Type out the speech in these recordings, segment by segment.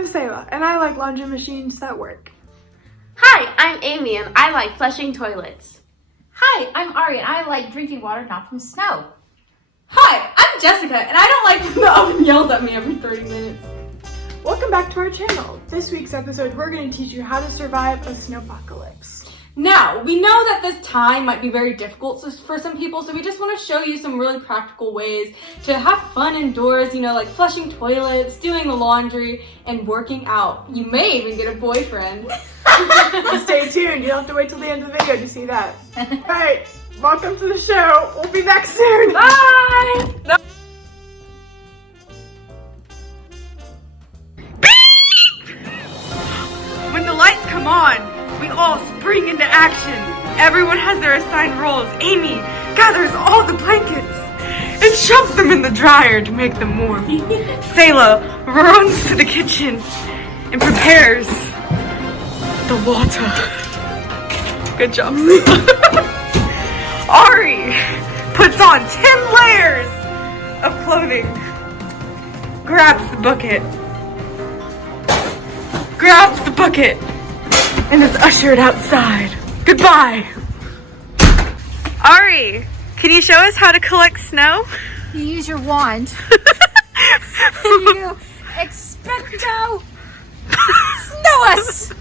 I'm Sayla, and I like laundry machines that work. Hi, I'm Amy, and I like flushing toilets. Hi, I'm Ari, and I like drinking water not from snow. Hi, I'm Jessica, and I don't like when the oven yells at me every 30 minutes. Welcome back to our channel. This week's episode, we're going to teach you how to survive a snowpocalypse. Now, we know that this time might be very difficult for some people, so we just want to show you some really practical ways to have fun indoors, like flushing toilets, doing the laundry, and working out. You may even get a boyfriend. Stay tuned. You'll have to wait till the end of the video to see that. Alright, welcome to the show. We'll be back soon. Bye! When the lights come on, we all spring into action. Everyone has their assigned roles. Amy gathers all the blankets and shoves them in the dryer to make them warm. Sayla runs to the kitchen and prepares the water. Good job, Sayla. Ari puts on 10 layers of clothing, grabs the bucket, and is ushered outside. Goodbye. Ari, can you show us how to collect snow? You use your wand. You expecto snow us!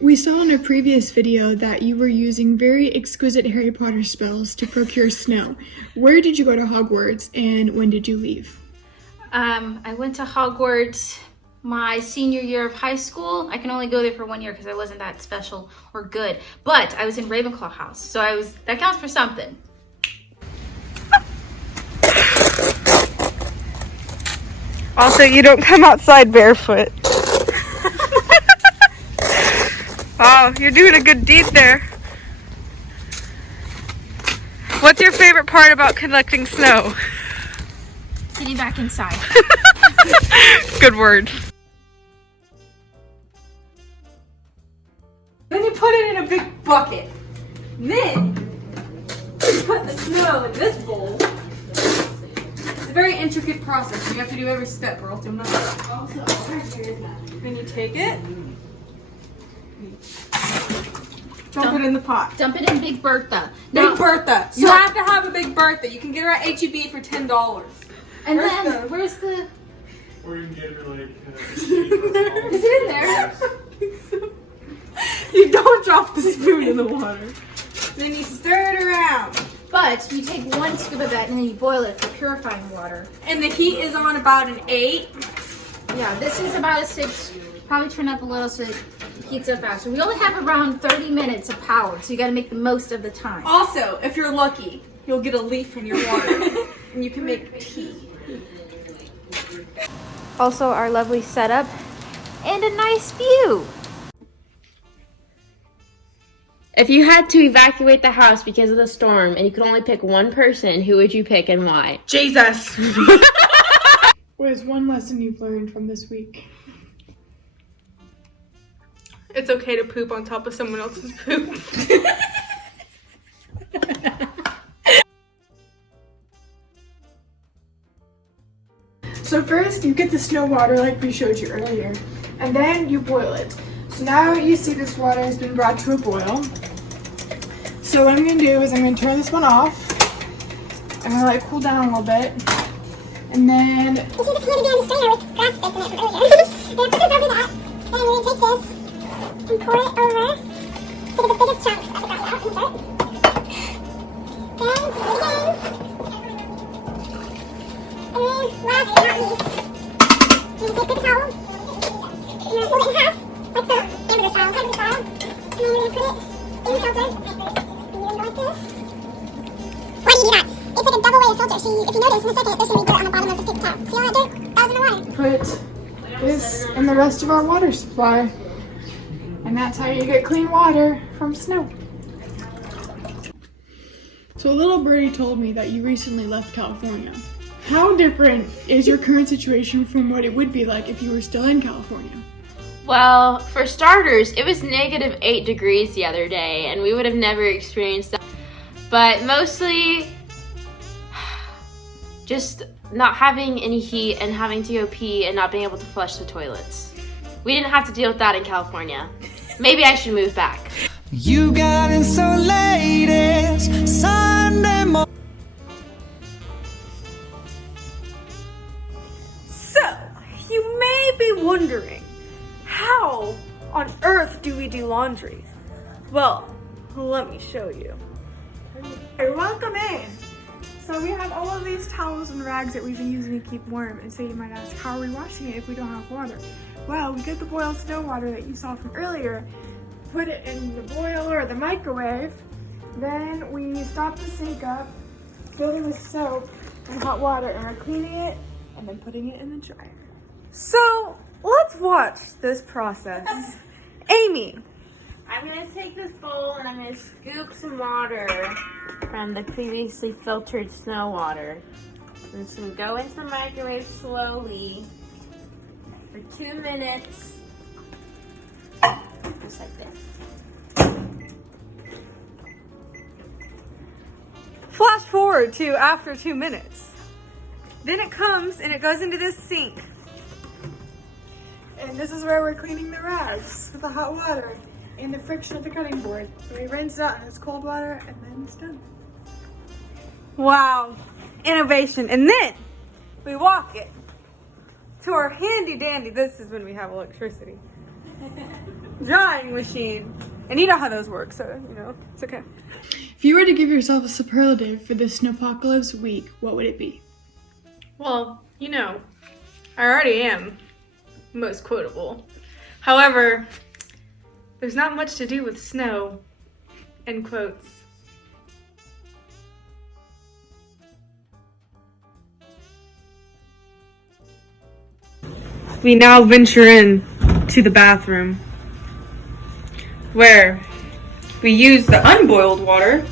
We saw in a previous video that you were using very exquisite Harry Potter spells to procure snow. Where did you go to Hogwarts, and when did you leave? I went to Hogwarts my senior year of high school. I can only go there for 1 year because I wasn't that special or good. But I was in Ravenclaw house, so that counts for something. Also, you don't come outside barefoot. Wow, you're doing a good deed there. What's your favorite part about collecting snow? Getting back inside. Good word. Then you put it in a big bucket. Then you put the snow in this bowl. It's a very intricate process. You have to do every step or else you'll not. Then you take it. Dump it in the pot. Dump it in Big Bertha. Big Bertha. You have to have a Big Bertha. You can get her at HEB for $10. And where's the... Or you can get her Is it in there? You don't drop the spoon in the water. Then you stir it around. But you take 1 scoop of that and then you boil it for purifying water. And the heat is on about an 8. Yeah, this is about a 6. Probably turn up a little so it heats up faster. We only have around 30 minutes of power, so you gotta make the most of the time. Also, if you're lucky, you'll get a leaf in your water and you can make tea. Also, our lovely setup and a nice view. If you had to evacuate the house because of the storm and you could only pick one person, who would you pick and why? Jesus. What is one lesson you've learned from this week? It's okay to poop on top of someone else's poop. So first, you get the snow water like we showed you earlier, and then you boil it. So now you see this water has been brought to a boil. So what I'm going to do is I'm going to turn this one off. I'm going to let it cool down a little bit. And then... You see this little down the strainer with grass bits in it from earlier. We're going to put this over that, and we're going to take this and pour it over to the biggest chunks of the grass out and dirt. Then do it again. And then last but not least, we're going to take a paper towel. We're going to fold it in half, like so, hamburger style. And then we're going to put it in the filter. And you're going to go like this. Why do you do that? It's like a double layer filter, so if you notice in a second, there's going to be dirt on the bottom of the paper towel. See all that dirt? That was in the water. Put this in the rest of our water supply. And that's how you get clean water from snow. So a little birdie told me that you recently left California. How different is your current situation from what it would be like if you were still in California? Well, for starters, it was -8 degrees the other day, and we would have never experienced that. But mostly, just not having any heat and having to go pee and not being able to flush the toilets. We didn't have to deal with that in California. Maybe I should move back. You got in so late, it's Sunday morning. So, you may be wondering, how on earth do we do laundry? Well, let me show you. Hey, welcome in. So we have all of these towels and rags that we've been using to keep warm, and so you might ask, how are we washing it if we don't have water? Well, we get the boiled snow water that you saw from earlier, put it in the boiler or the microwave, then we stop the sink up, fill it with soap and hot water, and we're cleaning it and then putting it in the dryer. So, let's watch this process. Amy, I'm gonna take this bowl and I'm gonna scoop some water from the previously filtered snow water. I'm just gonna go into the microwave slowly for 2 minutes, just like this. flash forward to after 2 minutes. Then it comes and it goes into this sink. And this is where we're cleaning the rags with the hot water and the friction of the cutting board. So we rinse it out in this cold water and then it's done. Wow, innovation. And then we walk it to our handy dandy, this is when we have electricity, drying machine. And you know how those work, so you know, it's okay. If you were to give yourself a superlative for this snowpocalypse week, what would it be? Well, you know, I already am most quotable. However, there's not much to do with snow, end quotes. We now venture in to the bathroom, where we use the unboiled water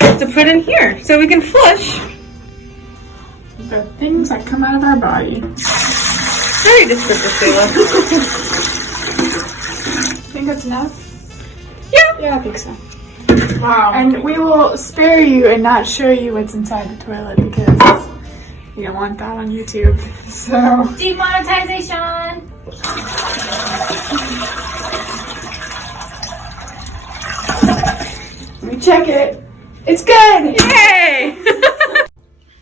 to put in here so we can flush. The things that come out of our body. Very descriptive, Sayla. Think that's enough? Yeah. Yeah, I think so. Wow. And we will spare you and not show you what's inside the toilet because you don't want that on YouTube. So Demonetization! we check it. It's good! Yay!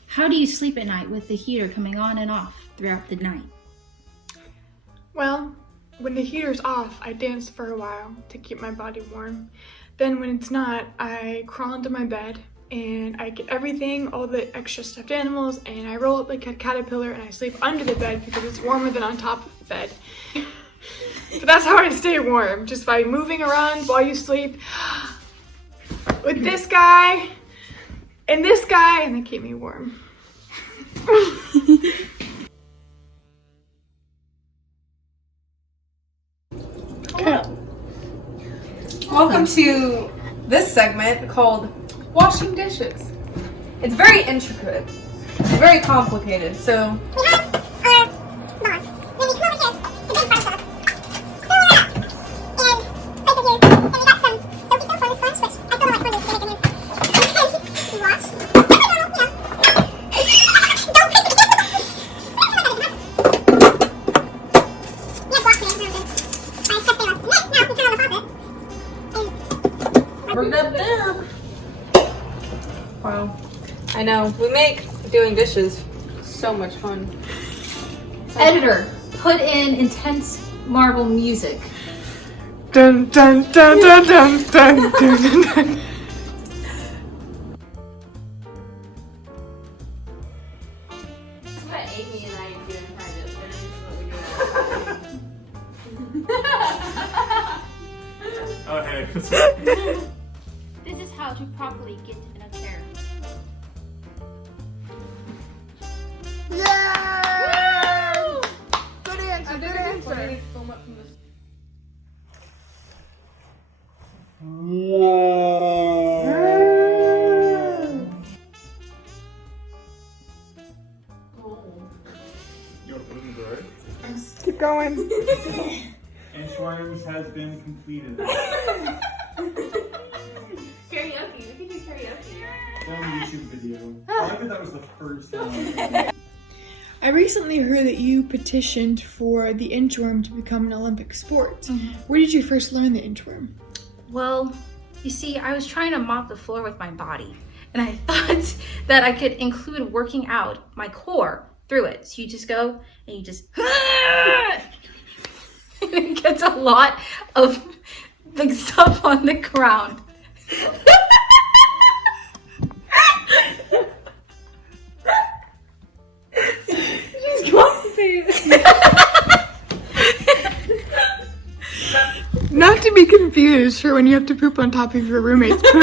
How do you sleep at night with the heater coming on and off throughout the night? Well, when the heater's off, I dance for a while to keep my body warm. Then when it's not, I crawl into my bed and I get everything, all the extra stuffed animals, and I roll up like a caterpillar and I sleep under the bed because it's warmer than on top of the bed. But that's how I stay warm, just by moving around while you sleep with this guy and this guy, and they keep me warm. Welcome to this segment called Washing Dishes. It's very intricate, very complicated, so We have our boss. Then we come over here to big bar stuff. And place it here. Then we got some soapy soap on this sponge, which I still don't know what sponge is, but I can use. We wash. Don't pick wow. I know, we make doing dishes so much fun. Editor, put in intense Marvel music. Dun dun dun dun dun dun dun dun. This is what Amy and I do in private, but this is what we do. Oh, hey. This is how to properly get in a chair. Yay! Good answer, good answer. You want to put it in the drawer? Keep going. Insurance has been completed. Karaoke, we could do karaoke. Film YouTube video. I like that was the first one. I recently heard that you petitioned for the inchworm to become an Olympic sport. Where did you first learn the inchworm? Well, you see, I was trying to mop the floor with my body, and I thought that I could include working out my core through it. So you just go and you just, and it gets a lot of the stuff on the ground. She's constipated. Not to be confused for when you have to poop on top of your roommate's poop.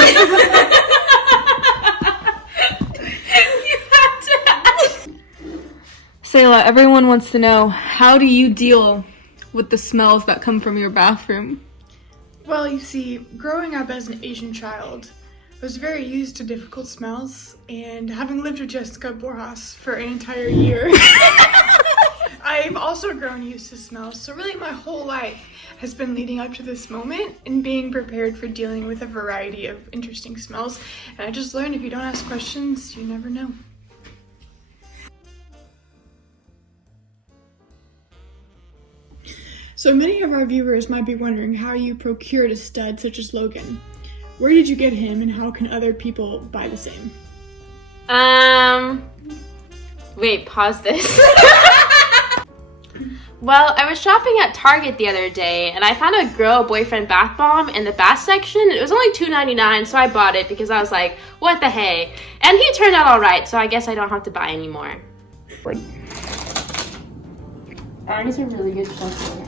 Sayla, everyone wants to know, how do you deal with the smells that come from your bathroom? Well, you see, growing up as an Asian child, I was very used to difficult smells, and having lived with Jessica Borjas for an entire year, I've also grown used to smells. So really my whole life has been leading up to this moment and being prepared for dealing with a variety of interesting smells. And I just learned if you don't ask questions, you never know. So many of our viewers might be wondering how you procured a stud such as Logan. Where did you get him, and how can other people buy the same? Wait, pause this. Well, I was shopping at Target the other day, and I found a Girl Boyfriend bath bomb in the bath section. It was only $2.99, so I bought it because I was like, what the hey? And he turned out all right, so I guess I don't have to buy anymore. Artie's a really good shuffler.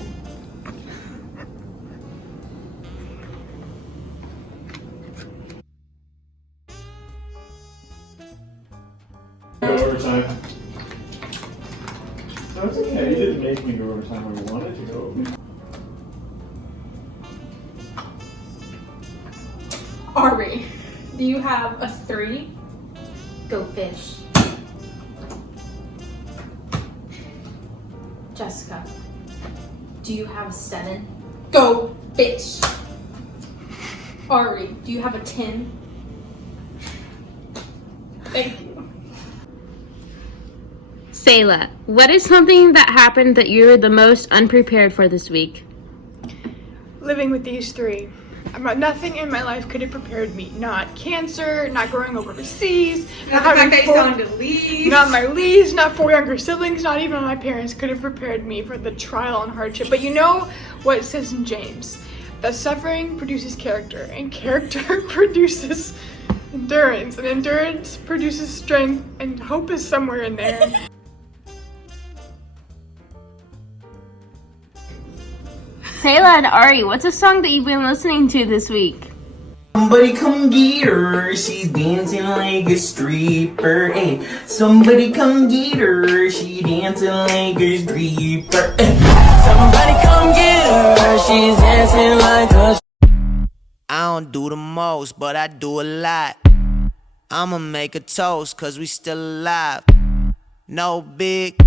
Go overtime. No, it's okay. You didn't make me go overtime. I wanted to go. Ari, do you have a 3? Go fish. Jessica, do you have a 7? Go fish. Ari, do you have a 10? Thank you. Sayla, what is something that happened that you were the most unprepared for this week? Living with these three. Nothing in my life could have prepared me. Not cancer, not growing up overseas, not having not my leaves, not 4 younger siblings, not even my parents could have prepared me for the trial and hardship. But you know what it says in James? That suffering produces character, and character produces endurance, and endurance produces strength, and hope is somewhere in there. Sayla and Ari, what's a song that you've been listening to this week? Somebody come get her, she's dancing like a stripper. Ay. Somebody come get her, she dancing like a stripper. Ay. Somebody come get her, she's dancing like a. I don't do the most, but I do a lot. I'ma make a toast, cause we still alive. No big,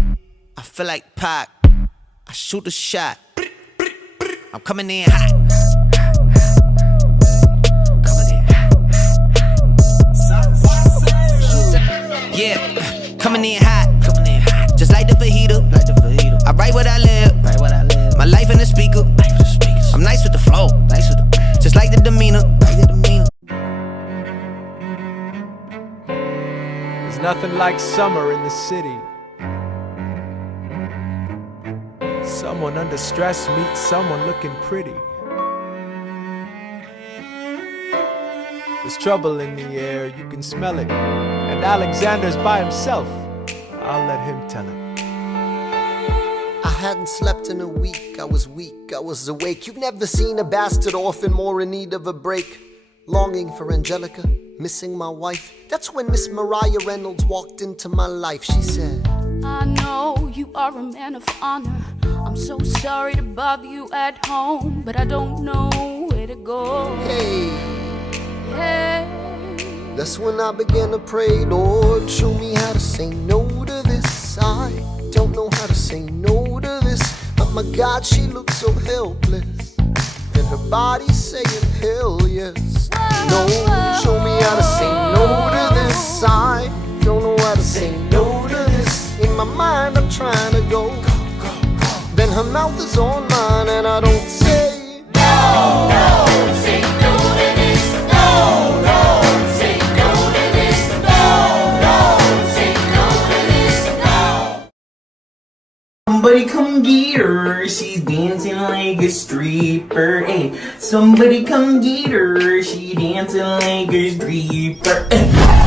I feel like Pac. I shoot a shot. I'm coming in hot. Yeah, coming in hot. Just like the fajita. I write what I live. My life in the speaker. I'm nice with the flow. Just like the demeanor. There's nothing like summer in the city. Someone under stress meets someone looking pretty. There's trouble in the air, you can smell it. And Alexander's by himself. I'll let him tell it. I hadn't slept in a week, I was weak, I was awake. You've never seen a bastard orphan more in need of a break. Longing for Angelica, missing my wife. That's when Miss Mariah Reynolds walked into my life. She said, I know you are a man of honor. I'm so sorry to bother you at home, but I don't know where to go. Hey, Hey. that's when I began to pray, Lord, show me how to say no to this. I don't know how to say no to this. Oh my God, she looks so helpless, and her body's saying hell yes. No, show me how to say no to this. I don't know how to say no to this. In my mind, trying to go. Then her mouth is on mine and I don't say no, no, say no to this. No, no, say no to this. No, no, say no to this. No. Somebody come get her, she's dancing like a stripper. Hey, somebody come get her, she dancing like a stripper.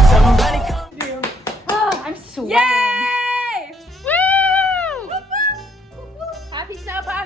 Somebody come. Oh, I'm sweating. Yay! Woo! Happy Snowpocalypse!